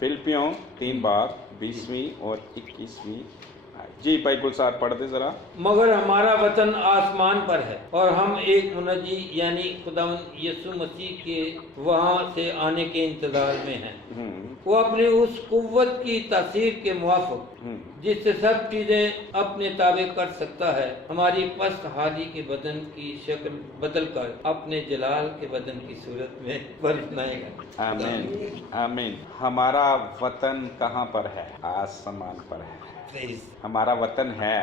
फिलिपियों 3:20 और 21। जी भाई गुलजार पढ़ दे जरा। मगर हमारा वतन आसमान पर है और हम एक मुनजी यानी खुदावंद यीशु मसीह के वहाँ से आने के इंतजार में हैं। वो अपनी उस कुव्वत की तासीर के मुआफिक जिससे सब चीजें अपने ताबे कर सकता है, हमारी पस्त हाली के बदन की शक्ल बदल कर अपने जलाल के बदन की सूरत में बनाएगा। आमीन आमीन। हमारा वतन कहाँ पर है? आसमान पर है। हमारा वतन है,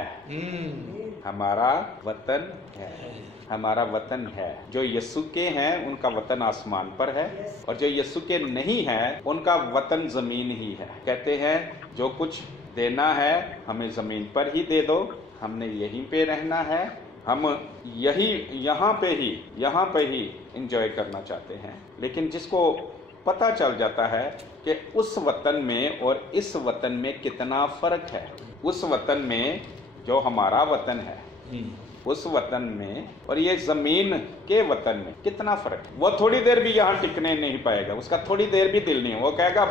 हमारा वतन है, हमारा वतन है। जो यीशु के हैं उनका वतन आसमान पर है, और जो यीशु के नहीं है उनका वतन जमीन ही है। कहते हैं जो कुछ देना है हमें जमीन पर ही दे दो, हमने यहीं पे रहना है, हम यहाँ पे ही एंजॉय करना चाहते हैं। लेकिन जिसको पता चल जाता है कि उस वतन में और इस वतन में कितना फर्क है, उस वतन में जो हमारा वतन है उस वतन में और ये जमीन के वतन में कितना फर्क है। वो थोड़ी देर भी यहाँ टिकने नहीं पाएगा, उसका थोड़ी देर भी दिल नहीं है। वो कहेगा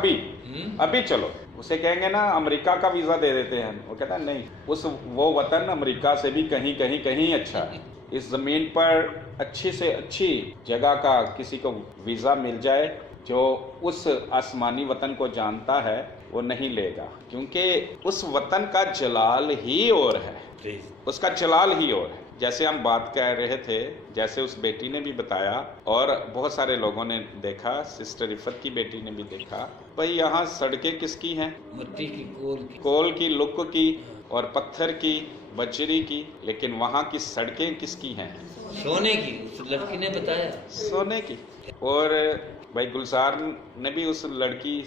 अभी चलो। उसे कहेंगे ना अमेरिका का वीजा दे देते हैं, वो कहता नहीं, वो वतन अमेरिका से भी कहीं अच्छा है। इस जमीन पर अच्छी से अच्छी जगह का किसी को वीजा मिल जाए जो उस आसमानी वतन को जानता है वो नहीं लेगा, क्योंकि उस वतन का जलाल ही और है, उसका जलाल ही और है। जैसे हम बात कर रहे थे, जैसे उस बेटी ने भी बताया और बहुत सारे लोगों ने देखा, सिस्टर इफत की बेटी ने भी देखा, भाई यहाँ सड़कें किसकी हैं? मिट्टी की, कोल की, लुक की और पत्थर की, बजरी की, लेकिन वहाँ की सड़कें किसकी हैं? सोने की। उस लड़की ने बताया सोने की। और भाई गुलजार ने भी उस लड़की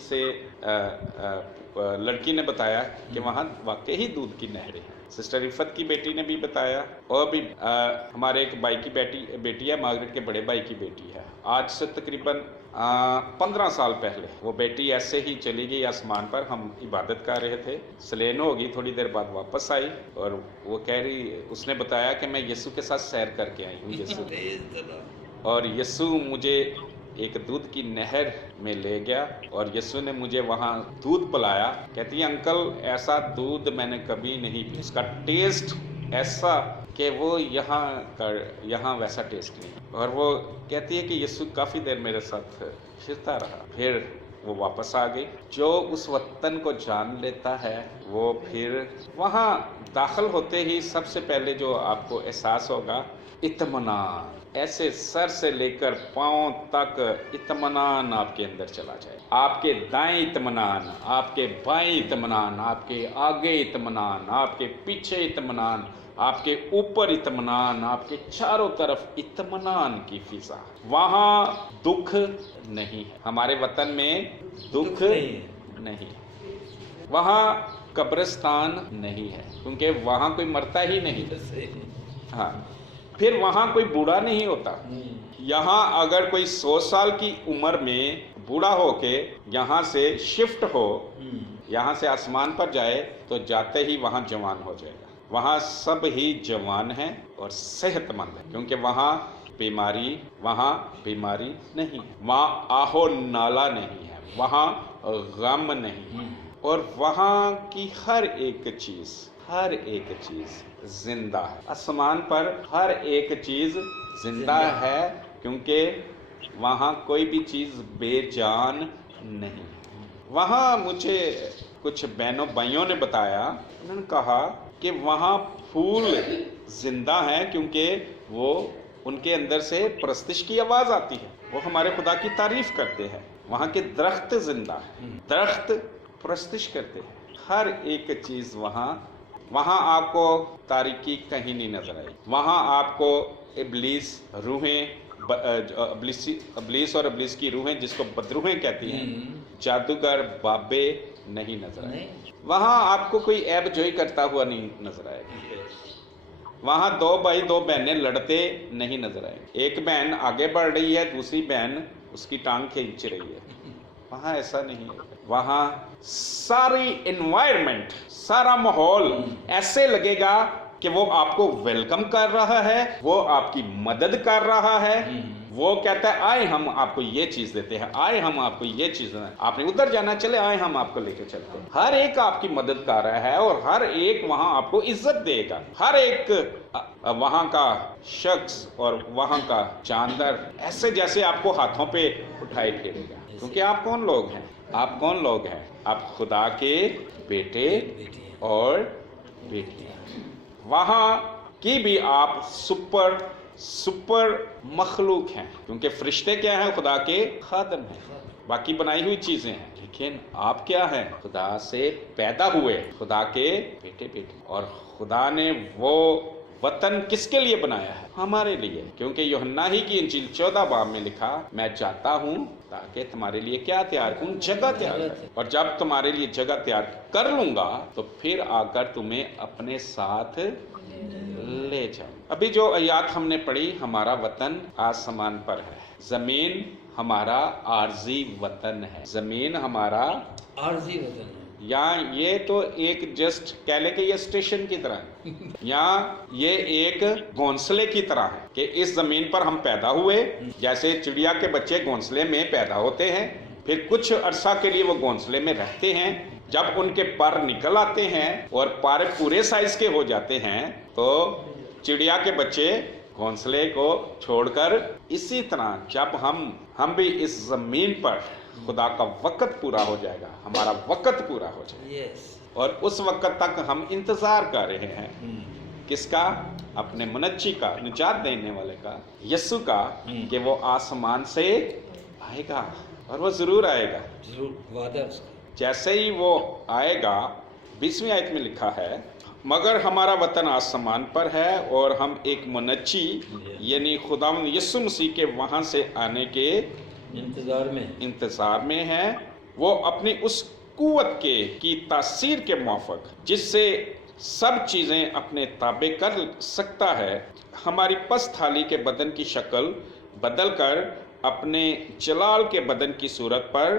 ने बताया कि वहाँ वाकई ही दूध की नहरें हैं। सिस्टर इफत की बेटी ने भी बताया, और भी हमारे एक भाई की बेटी है, मार्गरेट के बड़े भाई की बेटी है। आज से तकरीबन 15 साल पहले वो बेटी ऐसे ही चली गई आसमान पर। हम इबादत कर रहे थे, सलेन हो गई, थोड़ी देर बाद वापस आई और वो कह रही, उसने बताया कि मैं यीशु के साथ सैर करके आई हूँ और यीशु मुझे एक दूध की नहर में ले गया और यीशु ने मुझे वहाँ दूध पिलाया। कहती है अंकल ऐसा दूध मैंने कभी नहीं पी, उसका टेस्ट ऐसा कि वो यहाँ वैसा टेस्ट नहीं। और वो कहती है कि यीशु काफ़ी देर मेरे साथ फिरता रहा, फिर वो वापस आ गई। जो उस वतन को जान लेता है वो फिर वहाँ दाखिल होते ही सबसे पहले जो आपको एहसास होगा, इत्मीनान। ऐसे सर से लेकर पांव तक इत्मीनान आपके अंदर चला जाए। आपके दाएं इत्मीनान, आपके बाएं इत्मीनान, आपके आगे इत्मीनान, आपके पीछे इत्मीनान, आपके ऊपर इत्मीनान, आपके चारों तरफ इत्मीनान की फिजा। वहाँ दुख नहीं है। हमारे वतन में दुख नहीं, वहाँ कब्रिस्तान नहीं है, क्योंकि वहाँ कोई मरता ही नहीं। हाँ, फिर वहाँ कोई बूढ़ा नहीं होता। यहाँ अगर कोई 100 साल की उम्र में बूढ़ा होके यहाँ से शिफ्ट हो, यहाँ से आसमान पर जाए, तो जाते ही वहाँ जवान हो जाएगा। वहाँ सब ही जवान हैं और सेहतमंद हैं, क्योंकि वहाँ बीमारी नहीं है, वहाँ आहो नाला नहीं है, वहाँ गम नहीं है, और वहाँ की हर एक चीज जिंदा है। आसमान पर हर एक चीज जिंदा है, क्योंकि वहाँ कोई भी चीज बेजान नहीं है। वहाँ मुझे कुछ बहनों भाइयों ने बताया, उन्होंने कहा कि वहाँ फूल जिंदा हैं, क्योंकि वो उनके अंदर से परस्तिश की आवाज आती है, वो हमारे खुदा की तारीफ करते हैं। वहाँ के दरख्त जिंदा है, दरख्त परस्तिश करते हैं। हर एक चीज वहाँ आपको तारीकी कहीं नहीं नजर आई। वहाँ आपको इब्लीस और इब्लीस की रूहें, जिसको बदरूहें कहती हैं, जादूगर बाबे नहीं नजर आए। वहाँ आपको कोई ऐब जोई करता हुआ नहीं नजर आएगा। वहाँ 2 भाई 2 बहनें लड़ते नहीं नजर आएंगे। एक बहन आगे बढ़ रही है, दूसरी बहन उसकी टांग खींच रही है। वहाँ ऐसा नहीं है। वहाँ सारी एनवायरनमेंट, सारा माहौल ऐसे लगेगा कि वो आपको वेलकम कर रहा है, वो आपकी मदद कर रहा है, وہ کہتا ہے آئے ہم آپ کو یہ چیز دیتے ہیں، آئے ہم آپ کو یہ چیز دیتے ہیں، آپ نے ادھر جانا چلے آئے ہم آپ کو لے کے چلتے ہیں۔ ہر ایک آپ کی مدد کر رہا ہے اور ہر ایک وہاں آپ کو عزت دے گا، ہر ایک وہاں کا شخص اور وہاں کا جاندار ایسے جیسے آپ کو ہاتھوں پہ اٹھائے پھیرے گا، کیونکہ آپ کون لوگ ہیں؟ آپ کون لوگ ہیں؟ آپ خدا کے بیٹے اور بیٹیاں۔ وہاں کی بھی آپ سپر مخلوق ہیں، کیونکہ فرشتے کیا ہیں؟ خدا کے خادم ہیں، باقی بنائی ہوئی چیزیں ہیں، لیکن آپ کیا ہیں؟ خدا سے پیدا ہوئے خدا کے بیٹے بیٹی۔ اور خدا نے وہ وطن کس کے لیے بنایا ہے؟ ہمارے لیے، کیونکہ یوحنا ہی کی انجیل 14 باب میں لکھا، میں جاتا ہوں تاکہ تمہارے لیے کیا تیار کروں؟ جگہ تیار کروں، اور جب تمہارے لیے جگہ تیار کر لوں گا تو پھر آ کر تمہیں اپنے ساتھ لے جاؤں۔ ابھی جو آیات ہم نے پڑھی، ہمارا وطن آسمان پر ہے، زمین ہمارا عارضی وطن ہے، زمین ہمارا عارضی وطن ہے، یا یہ تو ایک جسٹ کہہ لے کہ یہ اسٹیشن کی طرح ہے، یا یہ ایک گھونسلے کی طرح ہے کہ اس زمین پر ہم پیدا ہوئے، جیسے چڑیا کے بچے گھونسلے میں پیدا ہوتے ہیں، پھر کچھ عرصہ کے لیے وہ گھونسلے میں رہتے ہیں، جب ان کے پر نکل آتے ہیں اور پر پورے سائز کے ہو جاتے ہیں تو چڑیا کے بچے گھونسلے کو چھوڑ کر، اسی طرح جب ہم بھی اس زمین پر خدا کا وقت پورا ہو جائے گا، ہمارا وقت پورا ہو جائے گا، اور اس وقت تک ہم انتظار کر رہے ہیں کس کا؟ اپنے منجی کا، نجات دینے والے کا، یسوع کا، کہ وہ آسمان سے آئے گا، اور وہ ضرور آئے گا، ضرور وعدہ اس کا۔ جیسے ہی وہ آئے گا، 20ویں آیت میں لکھا ہے، مگر ہمارا وطن آسمان پر ہے اور ہم ایک منجی یعنی خداوند یسوع مسیح کے وہاں سے آنے کے انتظار میں ہیں، وہ اپنی اس قوت کی تاثیر کے موافق جس سے سب چیزیں اپنے تابع کر سکتا ہے، ہماری پس تھالی کے بدن کی شکل بدل کر اپنے جلال کے بدن کی صورت پر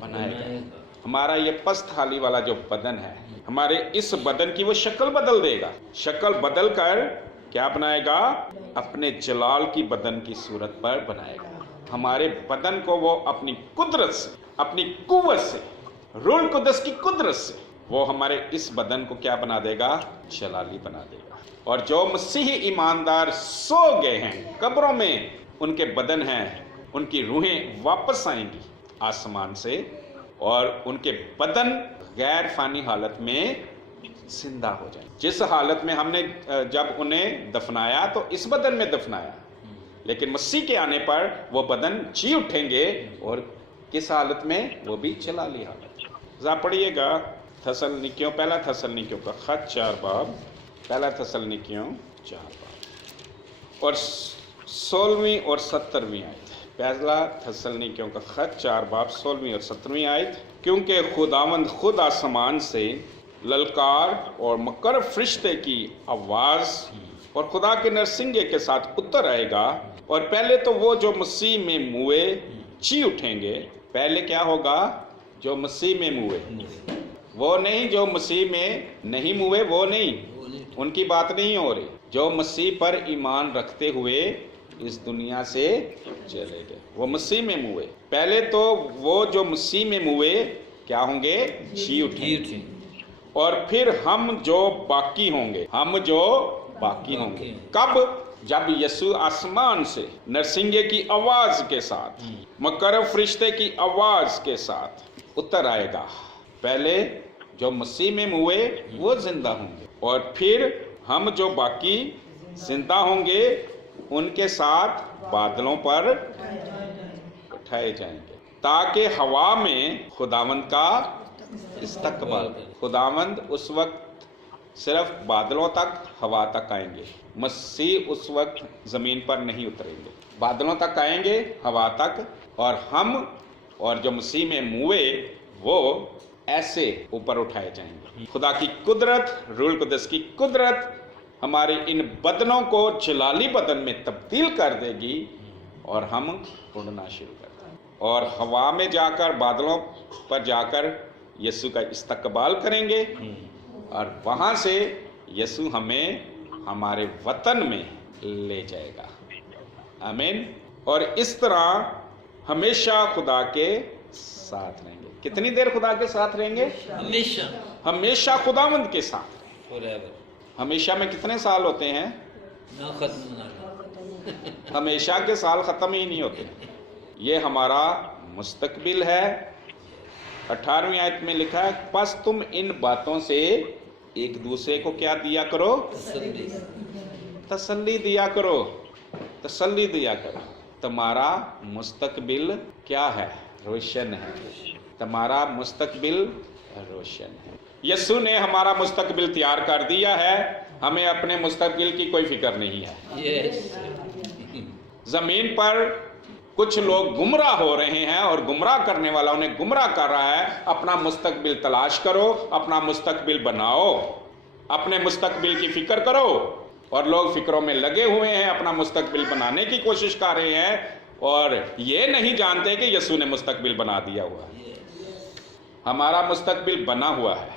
بنائے گا۔ ہمارا یہ پس تھالی والا جو بدن ہے، ہمارے اس بدن کی وہ شکل بدل دے گا، شکل بدل کر کیا بنائے گا؟ اپنے جلال کی بدن کی صورت پر بنائے گا۔ ہمارے بدن کو وہ اپنی قدرت سے، اپنی قوت سے، روح القدس کی قدرت سے وہ ہمارے اس بدن کو کیا بنا دے گا؟ جلالی بنا دے گا۔ اور جو مسیحی ایماندار سو گئے ہیں قبروں میں، ان کے بدن ہیں، ان کی روحیں واپس آئیں گی آسمان سے، اور ان کے بدن غیر فانی حالت میں زندہ ہو جائیں۔ جس حالت میں ہم نے جب انہیں دفنایا تو اس بدن میں دفنایا، لیکن مسیح کے آنے پر وہ بدن جی اٹھیں گے، اور کس حالت میں؟ وہ بھی جلالی حالت۔ ذرا پڑھیے گا تھسلنیکیوں، پہلا تھسلنیکیوں کا خط 4 باب، پہلا تھسلنیکیوں 4 باب اور 16ویں اور 17ویں آیت۔ پہلا تھسلنیکیوں کا خط 4 باب 16ویں اور 17ویں آیت، کیونکہ خداوند خود آسمان سے للکار اور مکر فرشتے کی آواز اور خدا کے نرسنگے کے ساتھ اتر آئے گا، اور پہلے تو وہ جو مسیح میں موئے جی اٹھیں گے۔ پہلے کیا ہوگا؟ جو مسیح میں موئے، وہ نہیں جو مسیح میں نہیں موئے، وہ نہیں، ان کی بات نہیں ہو رہی، جو مسیح پر ایمان رکھتے ہوئے اس دنیا سے چلے گئے، وہ مسیح میں موئے۔ پہلے تو وہ جو مسیح میں موئے کیا ہوں گے؟ جی اٹھیں گے، اور پھر ہم جو باقی ہوں گے، کب؟ جب یسوع آسمان سے نرسنگے کی آواز کے ساتھ، مکرب فرشتے کی آواز کے ساتھ اتر آئے گا۔ پہلے جو مسیح میں ہوئے وہ زندہ ہوں گے، اور پھر ہم جو باقی زندہ ہوں گے ان کے ساتھ بادلوں پر اٹھائے جائیں گے، تاکہ ہوا میں خداوند کا استقبال۔ خداوند اس وقت صرف بادلوں تک، ہوا تک آئیں گے، مسیح اس وقت زمین پر نہیں اتریں گے، بادلوں تک آئیں گے، ہوا تک، اور ہم اور جو مسیح میں موئے وہ ایسے اوپر اٹھائے جائیں گے۔ خدا کی قدرت، روح القدس کی قدرت ہمارے ان بدنوں کو جلالی بدن میں تبدیل کر دے گی، اور ہم اڑنا شروع کر دیں گے، اور ہوا میں جا کر، بادلوں پر جا کر یسوع کا استقبال کریں گے، اور وہاں سے یسوع ہمیں ہمارے وطن میں لے جائے گا۔ آمین۔ اور اس طرح ہمیشہ خدا کے ساتھ رہیں گے. کتنی دیر خدا کے ساتھ رہیں گے؟ ہمیشہ. ہمیشہ خداوند کے ساتھ. Forever. ہمیشہ میں کتنے سال ہوتے ہیں؟ نہ ختم نہ. ہمیشہ کے سال ختم ہی نہیں ہوتے. یہ ہمارا مستقبل ہے. 18ویں آیت میں لکھا ہے پس تم ان باتوں سے ایک دوسرے کو کیا دیا کرو؟ تسلی. تسلی دیا کرو. تسلی دیا کرو. تمہارا مستقبل کیا ہے؟ روشن ہے. تمہارا مستقبل روشن ہے. یسوع نے ہمارا مستقبل تیار کر دیا ہے. ہمیں اپنے مستقبل کی کوئی فکر نہیں ہے. Yes. زمین پر کچھ لوگ گمراہ ہو رہے ہیں اور گمراہ کرنے والا انہیں گمراہ کر رہا ہے. اپنا مستقبل تلاش کرو. اپنا مستقبل بناؤ. اپنے مستقبل کی فکر کرو. اور لوگ فکروں میں لگے ہوئے ہیں, اپنا مستقبل بنانے کی کوشش کر رہے ہیں اور یہ نہیں جانتے کہ یسوع نے مستقبل بنا دیا ہوا ہے. ہمارا مستقبل بنا ہوا ہے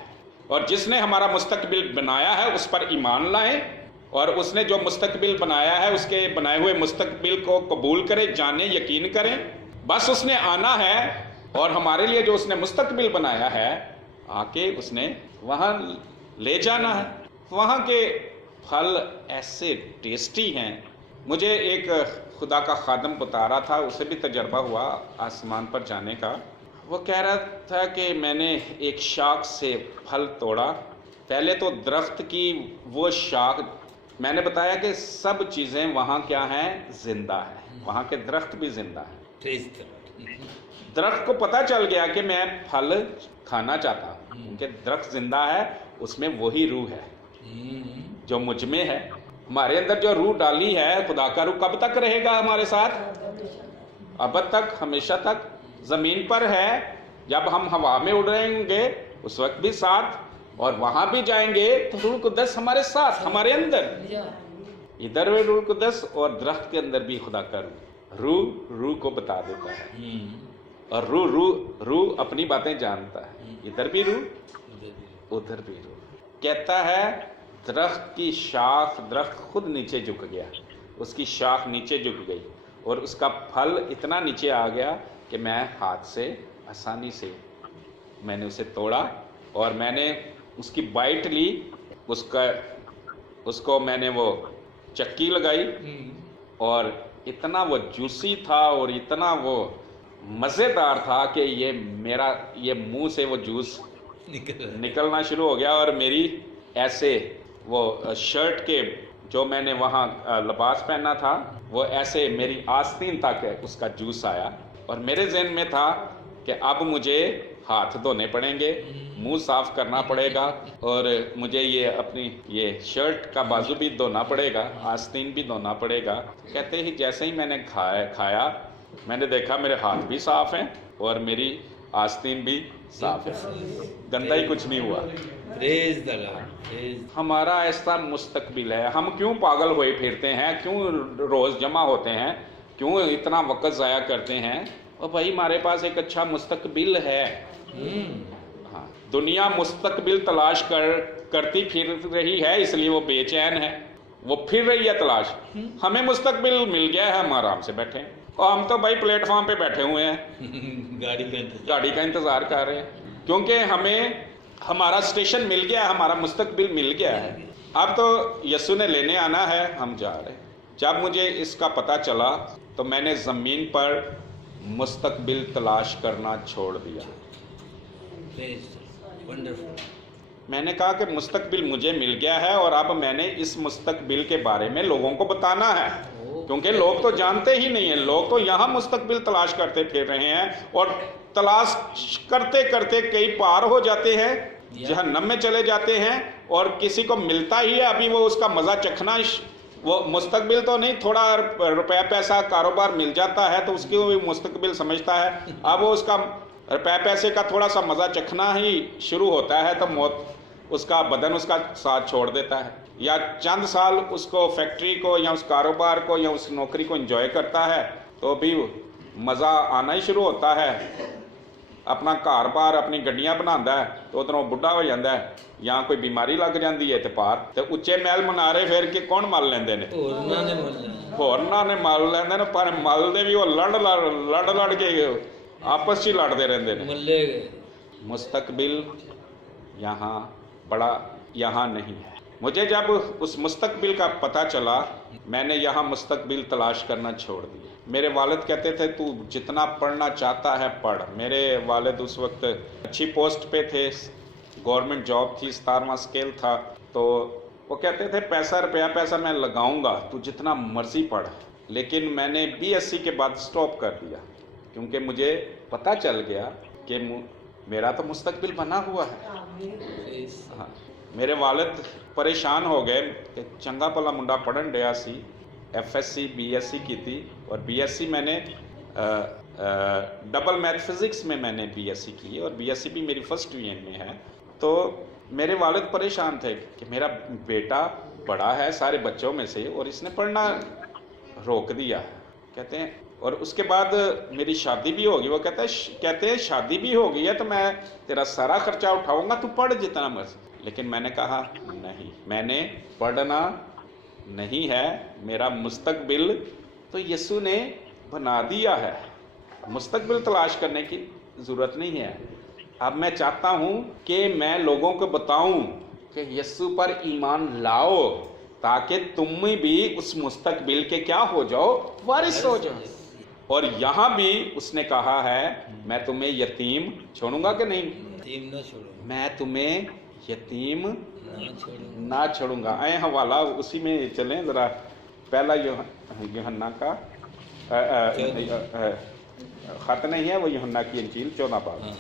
اور جس نے ہمارا مستقبل بنایا ہے اس پر ایمان لائیں اور اس نے جو مستقبل بنایا ہے اس کے بنائے ہوئے مستقبل کو قبول کریں, جانیں, یقین کریں. بس اس نے آنا ہے اور ہمارے لیے جو اس نے مستقبل بنایا ہے آ کے اس نے وہاں لے جانا ہے. وہاں کے پھل ایسے ٹیسٹی ہیں. مجھے ایک خدا کا خادم بتا رہا تھا, اسے بھی تجربہ ہوا آسمان پر جانے کا. وہ کہہ رہا تھا کہ میں نے ایک شاخ سے پھل توڑا. پہلے تو درخت کی وہ شاخ, میں نے بتایا کہ سب چیزیں وہاں کیا ہیں؟ زندہ ہیں. وہاں کے درخت بھی زندہ ہیں. درخت کو پتہ چل گیا کہ میں پھل کھانا چاہتا ہوں کیونکہ درخت زندہ ہے, اس میں وہی روح ہے جو مجھ میں ہے. ہمارے اندر جو روح ڈالی ہے, خدا کا روح کب تک رہے گا ہمارے ساتھ؟ ابد تک, ہمیشہ تک. زمین پر ہے, جب ہم ہوا میں اڑ رہیں گے اس وقت بھی ساتھ, اور وہاں بھی جائیں گے تو روح القدس ہمارے ساتھ, ہمارے اندر. ادھر بھی روح القدس اور درخت کے اندر بھی خدا کا روح کو بتا دیتا ہے. اور روح اپنی باتیں جانتا ہے. ادھر بھی روح, ادھر بھی روح. کہتا ہے درخت کی شاخ, درخت خود نیچے جھک گیا, اس کی شاخ نیچے جھک گئی اور اس کا پھل اتنا نیچے آ گیا کہ میں ہاتھ سے آسانی سے میں نے اسے توڑا اور میں نے اس کی بائٹ لی. اس کو میں نے وہ چکی لگائی اور اتنا وہ جوسی تھا اور اتنا وہ مزیدار تھا کہ یہ منہ سے وہ جوس نکلنا شروع ہو گیا. اور میری ایسے وہ شرٹ کے جو میں نے وہاں لباس پہنا تھا وہ ایسے میری آستین تک اس کا جوس آیا. اور میرے ذہن میں تھا کہ اب مجھے ہاتھ دھونے پڑیں گے, منہ صاف کرنا پڑے گا اور مجھے اپنی یہ شرٹ کا بازو بھی دھونا پڑے گا, آستین بھی دھونا پڑے گا. کہتے ہی جیسے ہی میں نے کھایا میں نے دیکھا میرے ہاتھ بھی صاف ہیں اور میری آستین بھی صاف ہے, گندا ہی کچھ نہیں ہوا. ہمارا ایسا مستقبل ہے. ہم کیوں پاگل ہوئے پھرتے ہیں, کیوں روز جمع ہوتے ہیں, کیوں اتنا وقت ضائع کرتے ہیں؟ اور بھائی ہمارے پاس ایک اچھا مستقبل ہے. ہاں, دنیا مستقبل تلاش کرتی پھر رہی ہے, اس لیے وہ بے چین ہے, وہ پھر رہی ہے تلاش. ہمیں مستقبل مل گیا ہے, ہم آرام سے بیٹھے ہیں. اور ہم تو بھائی پلیٹ فارم پہ بیٹھے ہوئے ہیں, گاڑی کا انتظار کر رہے ہیں کیونکہ ہمیں ہمارا اسٹیشن مل گیا ہے, ہمارا مستقبل مل گیا ہے. اب تو یسوع نے لینے آنا ہے, ہم جا رہے ہیں. جب مجھے اس کا پتہ چلا تو میں نے زمین پر مستقبل تلاش کرنا چھوڑ دیا. میں نے کہا کہ مستقبل مجھے مل گیا ہے اور اب میں نے اس مستقبل کے بارے میں لوگوں کو بتانا ہے, کیونکہ لوگ تو جانتے ہی نہیں ہیں. لوگ تو یہاں مستقبل تلاش کرتے پھر رہے ہیں اور تلاش کرتے کرتے کئی پار ہو جاتے ہیں, جہنم میں چلے جاتے ہیں. اور کسی کو ملتا ہی ہے ابھی وہ اس کا مزہ چکھنا, وہ مستقبل تو نہیں, تھوڑا روپے پیسہ کاروبار مل جاتا ہے تو اس کو بھی مستقبل سمجھتا ہے. اب وہ اس کا روپے پیسے کا تھوڑا سا مزہ چکھنا ہی شروع ہوتا ہے تو موت, اس کا بدن اس کا ساتھ چھوڑ دیتا ہے. یا چند سال اس کو فیکٹری کو یا اس کاروبار کو یا اس نوکری کو انجوائے کرتا ہے تو بھی مزہ آنا ہی شروع ہوتا ہے. अपना घर बार अपनी गड्डियां बनांदा है तो उधरों बुढ़ा हो जाता है, या कोई बीमारी लग जाती है तो पार तो उच्चे महल मनारे फिर के कौन मल लेंदे ने, होरना ने मल लेंदे ने, पर मलदे भी वो लड़ के आपस ही लड़ते रहते हैं। मुस्तकबिल यहाँ बड़ा यहाँ नहीं है। मुझे जब उस मुस्तकबिल का पता चला, मैंने यहाँ मुस्तकबिल तलाश करना छोड़ दिया। मेरे वालिद कहते थे तू जितना पढ़ना चाहता है पढ़। मेरे वालिद उस वक्त अच्छी पोस्ट पे थे, गवर्नमेंट जॉब थी, 17वां स्केल था, तो वो कहते थे पैसा मैं लगाऊंगा, तू जितना मर्जी पढ़। लेकिन मैंने बीएससी के बाद स्टॉप कर दिया, क्योंकि मुझे पता चल गया कि मेरा तो मुस्तकबिल बना हुआ है। हाँ, मेरे वालिद परेशान हो गए कि चंगा भला मुंडा पढ़न डया सी, एफएससी बीएससी की थी, और बीएससी मैंने डबल मैथ फिज़िक्स में मैंने बीएससी की, और बीएससी भी मेरी फर्स्ट ईयर में है। तो मेरे वालिद परेशान थे कि मेरा बेटा बड़ा है सारे बच्चों में से और इसने पढ़ना रोक दिया, कहते हैं। और उसके बाद मेरी शादी भी होगी, वो कहते हैं शादी भी हो गई है तो मैं तेरा सारा खर्चा उठाऊंगा, तू पढ़ जितना मर्जी। लेकिन मैंने कहा नहीं, मैंने पढ़ना नहीं है, मेरा मुस्तकबिल तो यीशु ने बना दिया है, मुस्तकबिल तलाश करने की ज़रूरत नहीं है। अब मैं चाहता हूँ कि मैं लोगों को बताऊँ कि यीशु पर ईमान लाओ, ताकि तुम भी उस मुस्तकबिल के क्या हो जाओ, वारिस हो जाओ। और यहाँ भी उसने कहा है मैं तुम्हें यतीम छोड़ूंगा कि नहीं, यतीम ना छोड़ूंगा, मैं तुम्हें यतीम ना छोड़ूंगा। आए हवाला उसी में चलें ज़रा, पहला यूहन्ना का ख़त नहीं है, वो यूहन्ना की इंजील 14 बाब,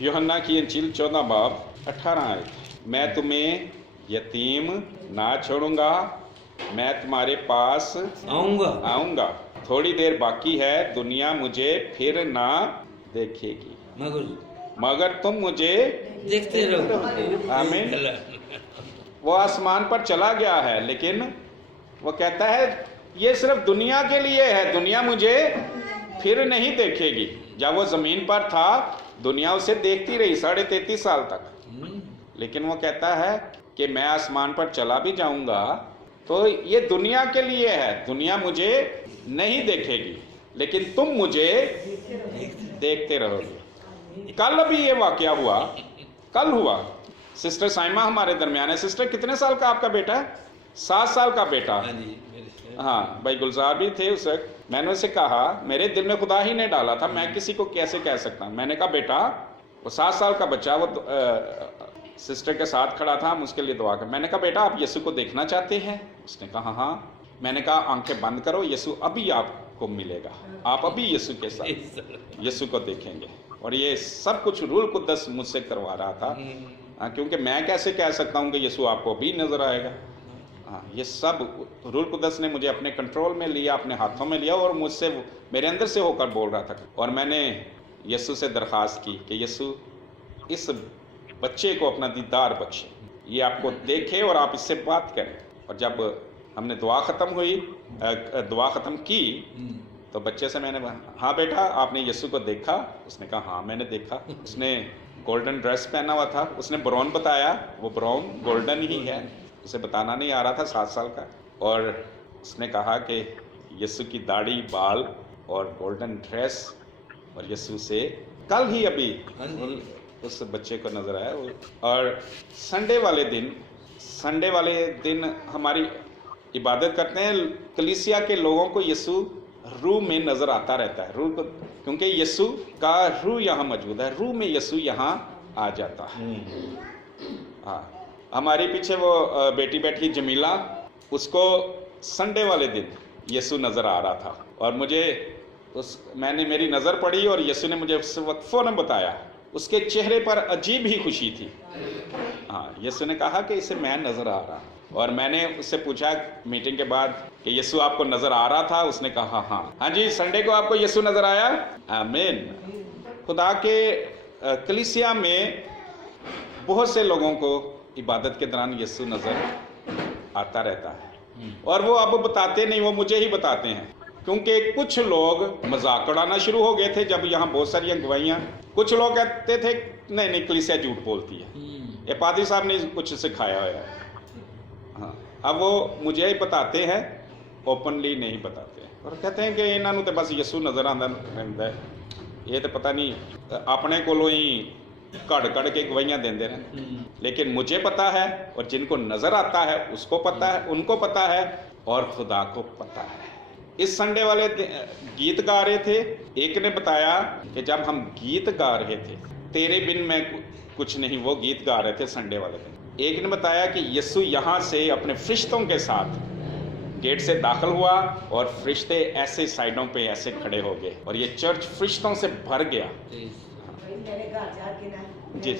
यूहन्ना की इंजील 14 बाब 18 आयत। मैं तुम्हें यतीम ना छोड़ूंगा, मैं तुम्हारे पास आऊँगा। थोड़ी देर बाकी है, दुनिया मुझे फिर ना देखेगी, मगर तुम मुझे देखते रहो। आमीन। वो आसमान पर चला गया है, लेकिन वो कहता है ये सिर्फ दुनिया के लिए है, दुनिया मुझे फिर नहीं देखेगी। जब वो ज़मीन पर था दुनिया उसे देखती रही 33.5 साल तक, लेकिन वो कहता है कि मैं आसमान पर चला भी जाऊंगा तो ये दुनिया के लिए है, दुनिया मुझे नहीं देखेगी, लेकिन तुम मुझे देखते रहोगे। कल अभी ये वाकया हुआ, कल हुआ। सिस्टर साइमा हमारे दरमियान है। सिस्टर कितने साल का आपका बेटा है? 7 साल का बेटा। हाँ, भाई गुलजार भी थे उस वक्त। मैंने उसे कहा, मेरे दिल में खुदा ही ने डाला था, मैं किसी को कैसे कह सकता हूँ। मैंने कहा बेटा, वो 7 साल का बच्चा वो सिस्टर के साथ खड़ा था, हम उसके लिए दुआ कर। मैंने कहा बेटा आप यीशु को देखना चाहते हैं? उसने कहा हाँ। मैंने कहा आंखें बंद करो, यीशु अभी आपको मिलेगा, आप अभी यीशु के साथ यीशु को देखेंगे। और ये सब कुछ रूल कुद्दस मुझसे करवा रहा था, क्योंकि मैं कैसे कह सकता हूँ कि यीशु आपको भी नजर आएगा। हाँ, ये सब रूल कुद्दस ने मुझे अपने कंट्रोल में लिया, अपने हाथों में लिया, और मुझसे मेरे अंदर से होकर बोल रहा था। और मैंने यीशु से दरख्वास्त की कि यीशु इस बच्चे को अपना दीदार बख्शे, ये आपको देखे और आप इससे बात करें। और जब हमने दुआ ख़त्म की तो बच्चे से मैंने, हाँ बेटा आपने यीशु को देखा? उसने कहा हाँ मैंने देखा। उसने गोल्डन ड्रेस पहना हुआ था, उसने ब्राउन बताया, वो ब्राउन गोल्डन ही है, उसे बताना नहीं आ रहा था, 7 साल का। और उसने कहा कि यीशु की दाढ़ी, बाल और गोल्डन ड्रेस, और यीशु से कल ही अभी उस बच्चे को नजर आया। और संडे वाले दिन हमारी इबादत करते हैं, कलीसिया के लोगों को यीशु रूह में नजर आता रहता है, रूह, क्योंकि यीशु का रूह यहाँ मौजूद है, रूह में यीशु यहाँ आ जाता है। हाँ, हमारे पीछे वो बेटी बैठी जमीला, उसको संडे वाले दिन यीशु नजर आ रहा था, और मैंने मेरी नज़र पड़ी और यीशु ने मुझे उस वक्त फ़ौरन बताया, उसके चेहरे पर अजीब ही खुशी थी। हाँ, यीशु ने कहा कि इसे मैं नज़र आ रहा। और मैंने उससे पूछा मीटिंग के बाद कि यीशु आपको नज़र आ रहा था? उसने कहा हाँ जी, संडे को आपको यीशु नज़र आया? आमीन। खुदा के कलीसिया में बहुत से लोगों को इबादत के दौरान यीशु नज़र आता रहता है, और वो अब बताते नहीं, वो मुझे ही बताते हैं। क्योंकि कुछ लोग मजाक उड़ाना शुरू हो गए थे जब यहाँ बहुत सारी गवाहियाँ। कुछ लोग कहते थे नहीं नहीं कलीसिया झूठ बोलती है, ये पादरी साहब ने कुछ सिखाया हुआ है। हाँ, अब वो मुझे ही बताते हैं, ओपनली नहीं बताते हैं, और कहते हैं कि इन्हों तो बस यसू नज़र आता रहता है, ये तो पता नहीं अपने कोलों ही कड़ कड़ के गवाहियाँ देते हैं। लेकिन मुझे पता है, और जिनको नज़र आता है उसको पता है, उनको पता है, और खुदा को पता है। इस संडे वाले गीत गा रहे थे, एक ने बताया कि जब हम गीत गा रहे थे, तेरे बिन मैं कुछ नहीं, वो गीत गा रहे थे संडे वाले दिन। एक ने बताया कि यीशु यहाँ से अपने फरिश्तों के साथ गेट से दाखिल हुआ और फरिश्ते ऐसे साइडों पे ऐसे खड़े हो गए और ये चर्च फरिश्तों से भर गया। जी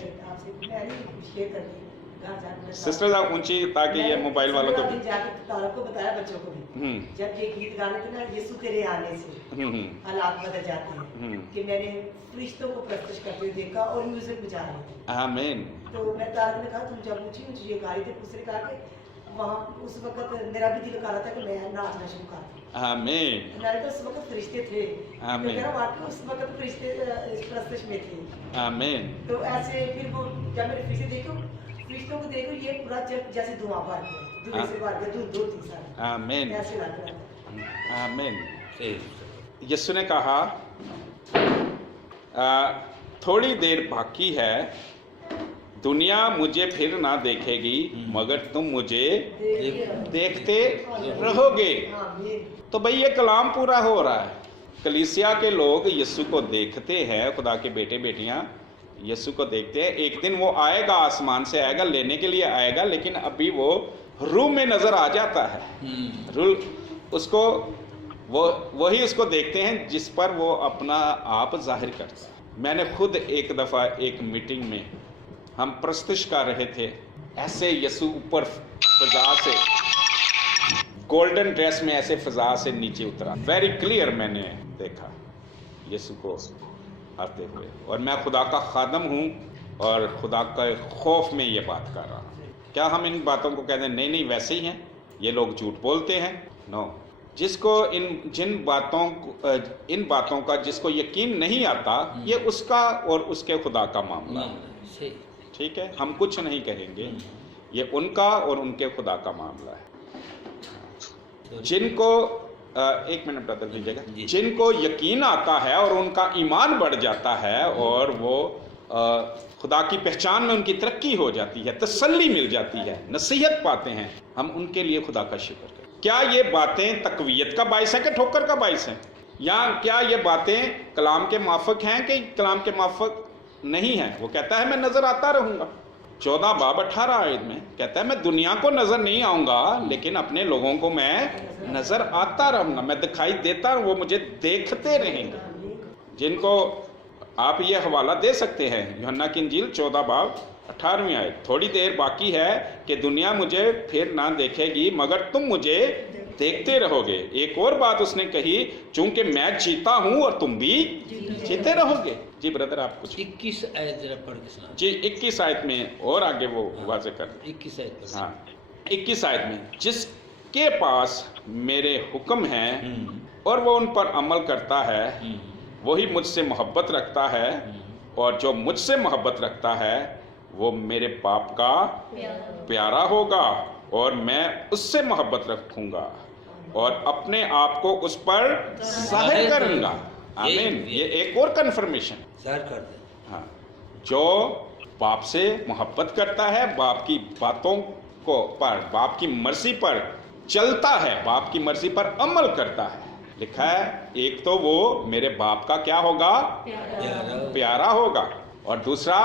सिस्टर आप ऊंची, ताकि ये मोबाइल वालों को को बताया बच्चों को भी, जब ये गीत गाने थे ना, यीशु तेरे आने से हालात बदल जाते हैं, कि मैंने फरिश्तों को प्रत्यक्ष करते हुए देखा और म्यूजिक बजा रहे थे। आमीन। तो मैं तारक ने कहा तुम जब मुझे ये गा रही थे, दूसरे कहा कि वहाँ उस वक्त मेरा भी दिल कर रहा था कि मैं नाचना शुरू कर दूं। आमीन। मैंने तो उस वक्त फरिश्ते थे, आमीन। तो वाकई उस वक्त फरिश्ते इस प्रत्यक्ष में थे। आमीन। तो ऐसे फिर वो जब मैंने फरिश्ते देखो, फरिश्तों को देखो, ये पूरा जैसे धुआं भर गया, धुएं से भर गया, धूल थी सारी। आमीन। ऐसे लग रहा था। आमीन। यीशु ने कहा थोड़ी देर बाकी है, दुनिया मुझे फिर ना देखेगी, मगर तुम मुझे देखते रहोगे। तो भाई ये कलाम पूरा हो रहा है। कलीसिया के लोग यीशु को देखते हैं, खुदा के बेटे बेटियां यीशु को देखते हैं। एक दिन वो आएगा, आसमान से आएगा, लेने के लिए आएगा, लेकिन अभी वो रूह में नजर आ जाता है। रूह उसको वही उसको देखते हैं जिस पर वो अपना आप जाहिर करता है। मैंने खुद एक दफ़ा एक मीटिंग में हम प्रस्तुत कर रहे थे, ऐसे यीशु ऊपर फजा से गोल्डन ड्रेस में ऐसे फजा से नीचे उतरा। वेरी क्लियर मैंने देखा यीशु को आते हुए, और मैं खुदा का खादम हूँ और खुदा के खौफ में ये बात कर रहा हूँ। क्या हम इन बातों को कहते हैं नहीं नहीं वैसे ही हैं, ये लोग झूठ बोलते हैं? नो। जिसको इन बातों का जिसको यकीन नहीं आता, ये उसका और उसके खुदा का मामला है। ठीक है, हम कुछ नहीं कहेंगे, ये उनका और उनके खुदा का मामला है। जिनको एक मिनट बता दीजिएगा, जिनको यकीन आता है और उनका ईमान बढ़ जाता है और वो खुदा की पहचान में उनकी तरक्की हो जाती है, तसल्ली मिल जाती है, नसीहत पाते हैं, हम उनके लिए खुदा का शुक्र करें। क्या ये बातें तकवीयत का बाइस है कि ठोकर का बाइस है? या क्या ये बातें कलाम के माफक हैं कि कलाम के माफक नहीं है? वो कहता है मैं नजर आता रहूंगा। 14 बाब 18 आयत में कहता है मैं दुनिया को नजर नहीं आऊंगा, लेकिन अपने लोगों को मैं नजर आता रहूंगा, मैं दिखाई देता, वो मुझे देखते रहेंगे। जिनको आप ये हवाला दे सकते हैं, यूहन्ना की इंजील 14 बाब 18वीं आयत, थोड़ी देर बाकी है कि दुनिया मुझे फिर ना देखेगी, मगर तुम मुझे देखते रहोगे। एक और बात उसने कही, चूंकि मैं जीता हूं और तुम भी जीते रहोगे। जी ब्रदर आप कुछ 21 आयत जरा पढ़ के सुना। जी 21 आयत में और आगे वो वाज़ेह कर 21 आयत। हाँ 21 आयत में, जिसके पास मेरे हुक्म हैं और वो उन पर अमल करता है, वही मुझसे मोहब्बत रखता है, और जो मुझसे मोहब्बत रखता है वो मेरे बाप का प्यारा होगा, और मैं उससे मोहब्बत रखूंगा और अपने आप को उस पर जाहिर करूंगा। आमीन। ये एक और कन्फर्मेशन जाहिर कर दे। हाँ, जो बाप से मोहब्बत करता है, बाप की बातों को पर, बाप की मर्जी पर चलता है, बाप की मर्जी पर अमल करता है, लिखा है एक तो वो मेरे बाप का क्या होगा? प्यारा होगा, और दूसरा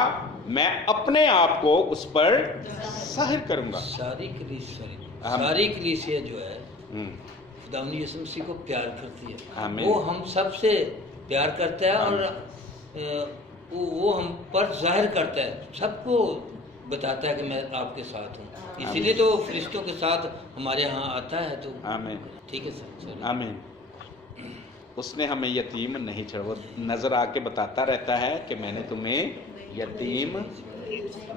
मैं अपने आप को उस पर जाहिर करूंगा। सारी कलीसिया जो है खुदावंद यीशु मसीह को प्यार करती है। वो हम सबसे प्यार करता है और वो हम पर जाहिर करता है, सबको बताता है कि मैं आपके साथ हूँ। इसीलिए तो फरिश्तों के साथ हमारे यहाँ आता है। तो आमीन। ठीक है सर। आमीन। उसने हमें यतीम नहीं छोड़ा, नजर आके बताता रहता है कि मैंने तुम्हें यतीम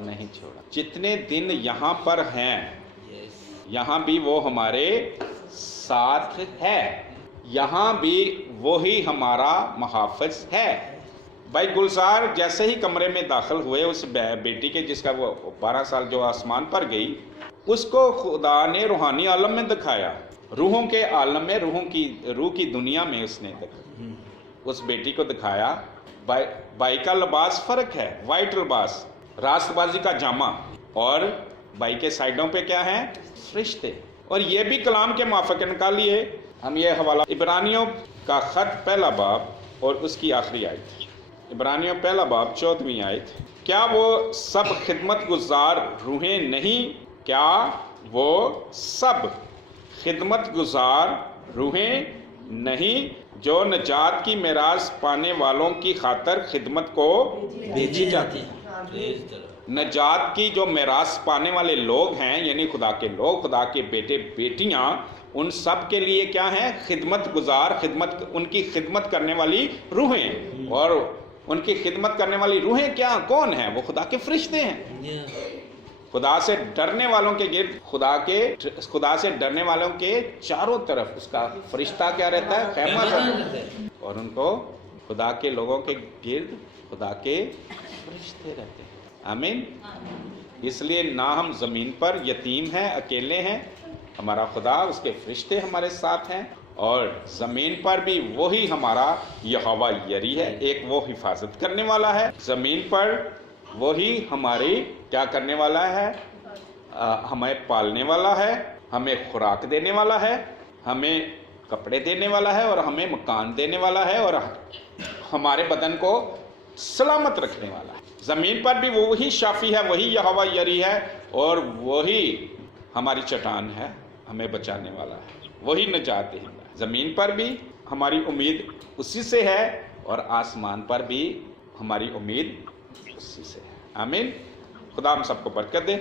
नहीं छोड़ा। जितने दिन यहाँ पर हैं, यहाँ भी वो हमारे साथ है। यहाँ भी वही हमारा मुहाफ़िज़ है। भाई गुलजार जैसे ही कमरे में दाखिल हुए उस बेटी के जिसका वो 12 साल जो आसमान पर गई, उसको खुदा ने रूहानी आलम में दिखाया, रूहों के आलम में, रूह की दुनिया में उसने उस बेटी को दिखाया। भाई का लिबास फ़र्क है, वाइट लिबास, रास्तबाजी का जामा, और भाई के साइडों पे क्या है, फरिश्ते। और ये भी कलाम के मुआफ़िक़ निकालिए, हम ये हवाला इब्रानियों का ख़त पहला बाब और उसकी आखिरी आयत, इब्रानियों पहला बाब 14वीं आयत। क्या वो सब खिदमत गुजार रूहें नहीं, क्या वो सब खिदमत गुजार रूहें नहीं जो नजात की मिरास पाने वालों की खातर खिदमत को भेजी जाती है। नजात की जो मिरास पाने वाले लोग हैं, यानी खुदा के लोग, खुदा के बेटे बेटियां, उन सब के लिए क्या है, खिदमत गुजार, खिदमत, उनकी खिदमत करने वाली रूहें। और उनकी खिदमत करने वाली रूहें क्या, कौन है? वो खुदा के फरिश्ते हैं। खुदा से डरने वालों के गिर्द, खुदा से डरने वालों के चारों तरफ उसका फरिश्ता क्या रहता है, खैमा रहता है, और उनको खुदा के लोगों के गिर्द खुदा के फरिश्ते रहते हैं। आमीन। इसलिए ना हम ज़मीन पर यतीम हैं, अकेले हैं, हमारा खुदा, उसके फरिश्ते हमारे साथ हैं, और ज़मीन पर भी वही हमारा यहोवा यरी है, एक वो हिफाजत करने वाला है। ज़मीन पर वही हमारी क्या करने वाला है, हमें पालने वाला है, हमें खुराक देने वाला है, हमें कपड़े देने वाला है, और हमें मकान देने वाला है, और हमारे बदन को सलामत रखने वाला है। ज़मीन पर भी वही शाफी है, वही यहोवा यरी है, और वही हमारी चट्टान है, हमें बचाने वाला है, वही नजात है। ज़मीन पर भी हमारी उम्मीद उसी से है, और आसमान पर भी हमारी उम्मीद उसी से है। आमीन। खुदा हम सबको बरकत दे।